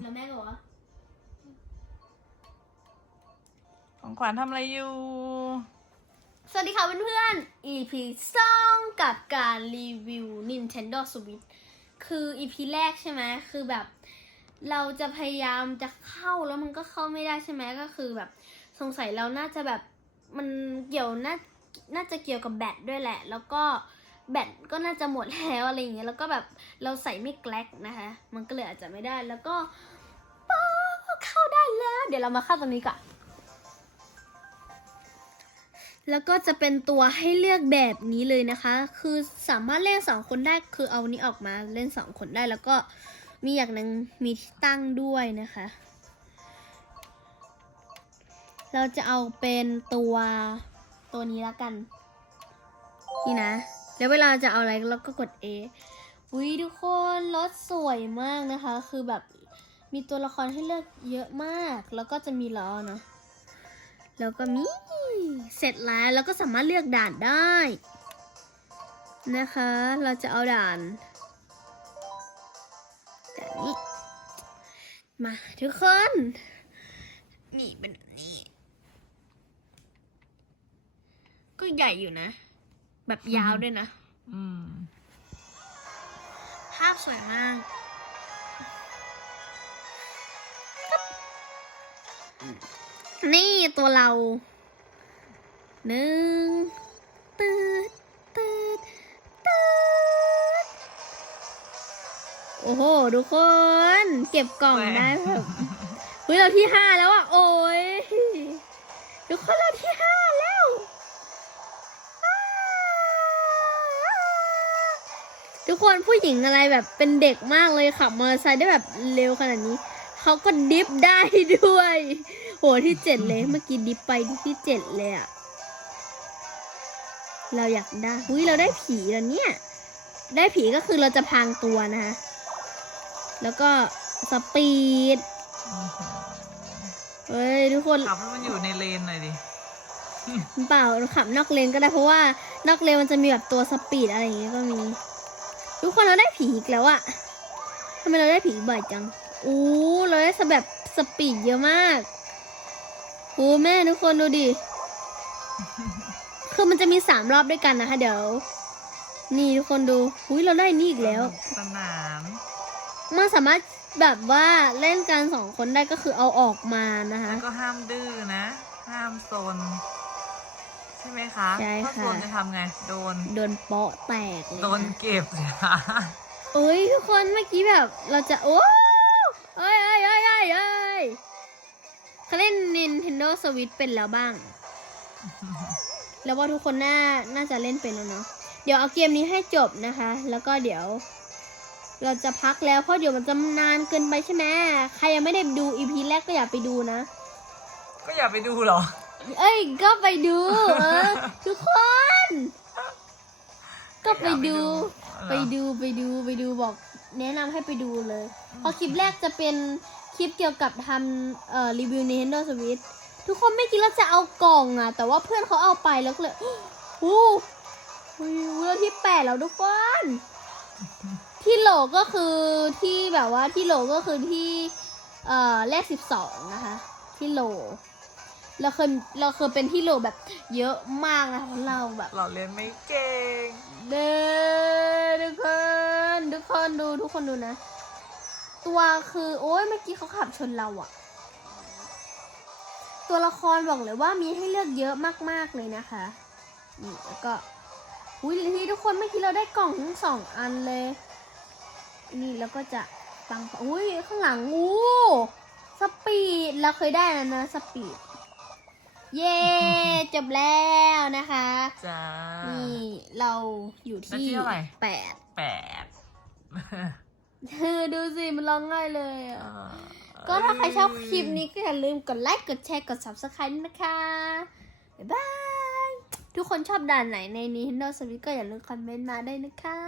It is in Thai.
แล้วแม่ก็บอกว่าของขวัญทำอะไรอยู่ สวัสดีค่ะเพื่อนๆ EP สองกับการรีวิว Nintendo Switch คือ EP แรกใช่ไหมคือแบบ เราจะพยายามจะเข้าแล้วมันก็เข้าไม่ได้ใช่ไหมก็คือแบบสงสัยเราน่าจะแบบมันเกี่ยวน่าน่าจะเกี่ยวกับแบตด้วยแหละ แล้วก็ แบตก็น่าจะหมดแล้วอะไรอย่างเงี้ยแล้วก็แบบเราใส่ไม่แกลกนะคะ มันก็เลยอาจจะไม่ได้แล้วก็ป๊เข้าได้แล้ว เดี๋ยวเรามาเข้าตรงนี้ก่อนแล้วก็จะเป็นตัวให้เลือกแบบนี้เลยนะคะ คือสามารถเล่นสองคนได้ คือเอานี้ออกมาเล่นสองคนได้ แล้วก็มีอย่างหนึ่งมีที่ตั้งด้วยนะคะ เราจะเอาเป็นตัวตัวนี้แล้วกัน นี่นะ แล้วเวลาจะเอาอะไรเราก็กด A อุ้ยทุกคนรถสวยมากนะคะ คือแบบมีตัวละครให้เลือกเยอะมาก แล้วก็จะมีล้อเนาะแล้วก็มีเสร็จแล้วแล้วก็สามารถเลือกด่านได้ นะคะ เราจะเอาด่านด่านนี้มาทุกคน นี่เป็นแบบนี้ ก็ใหญ่อยู่นะ แบบยาวด้วยนะ อืม ภาพสวยมากนี่ตัวเราหนึ่งตืดตืดตืดโอ้โห ทุกคน เก็บกล่องแหม่ได้แบบเฮ้ยเราที่ห้าแล้วอะ โอ้ยทุกคนเราที่ห้าแล้วอ้าว ทุกคนผู้หญิงอะไรแบบเป็นเด็กมากเลยขับมอเตอร์ไซค์ได้แบบเร็วขนาดนี้ เขาก็ดิฟได้ด้วย โหที่เจ็ดเลยเมื่อกี้ดิฟไปที่เจ็ดเลยอะเราอยากได้อุ้ยเราได้ผีแล้วเนี่ย ได้ผีก็คือเราจะพรางตัวนะคะแล้วก็สปีดเฮ้ยทุกคนขับให้มันอยู่ในเลนหน่อยดิเปล่าขับนอกเลนก็ได้เพราะว่านอกเลนมันจะมีแบบตัวสปีดอะไรอย่างเงี้ยก็มี ทุกคนเราได้ผีอีกแล้วอะทำไมเราได้ผีบ่อยจังอู้เราได้สแบบสปีดเยอะมากโอ้แม่ทุกคนดูดิ คือมันจะมีสามรอบด้วยกันนะคะ เดี๋ยว นี่ทุกคนดูอุ้ยเราได้นี่อีกแล้ว สนานมันสามารถแบบว่าเล่นกันสองคนได้ก็คือเอาออกมานะคะ แล้วก็ห้ามดื้อนะ ห้ามโซน ใช่ไหมคะใช่ถ้าค่ะโซนจะทำไง โดน โดนเปาะแตกเลยโดนนะเก็บสิคะโอ้ยทุกคนเมื่อกี้แบบ เราจะ โอ้เอ้ยเอ้ยเอ้ยเอ้ยเอ้ยเขาเล่น Nintendo Switch เป็นแล้วบ้าง แล้วว่าทุกคนน่า น่าจะเล่นเป็นแล้วเนาะ เดี๋ยวเอาเกมนี้ให้จบนะคะ แล้วก็เดี๋ยว เราจะพักแล้วเพราะเดี๋ยวมันจะนานเกินไปใช่ไหมใครยังไม่ได้ดู EP แรกก็อย่าไปดูนะ ก็อย่าไปดูหรอ เอ้ย ก็ไปดู เออ ทุกคน ก็ไปดู ไปดูไปดูไปดูบอก แนะนำให้ไปดูเลย เพราะคลิปแรกจะเป็นคลิปเกี่ยวกับทำเอ่อรีวิว Nintendo Switch ทุกคนไม่คิดว่าจะเอากล่องอะแต่ว่าเพื่อนเขาเอาไปแล้วก็เลยโอ้โหเราที่แปดแล้วทุกคน ที่โหลก็คือที่แบบว่าที่โหลก็คือที่ เอ่อเลขสิบสองนะคะ ที่โหล เราเคยเราเคยเป็นที่โหลแบบเยอะมากนะคะเพราะเราแบบเราเรียนไม่เก่ง เด้อทุกคนทุกคนดูทุกคนดูนะ ตัวคือโอ้ยเมื่อกี้เขาขับชนเราอะตัวละครบอกเลยว่ามีให้เลือกเยอะมากๆเลยนะคะนี่แล้วก็อุ้ยที่ทุกคนเมื่อกี้เราได้กล่องทั้งสองอันเลย นี่แล้วก็จะฟังอุ้ยข้างหลังอู้สปีดเราเคยได้แล้วนะสปีด เย้จบแล้วนะคะ จ้า นี่เราอยู่แล้วที่ที่เท่าไหร่ แปดแปดเธอดูสิมันร้องง่ายเลยเออะอก็ถ้าใครชอบคลิปนี้ก็อย่าลืมกดไลค์กดแชร์กด subscribe นะคะ บ๊ายบาย ทุกคนชอบด่านไหนใน Nintendo Switch ก็อย่าลืมคอมเมนต์มาได้นะคะ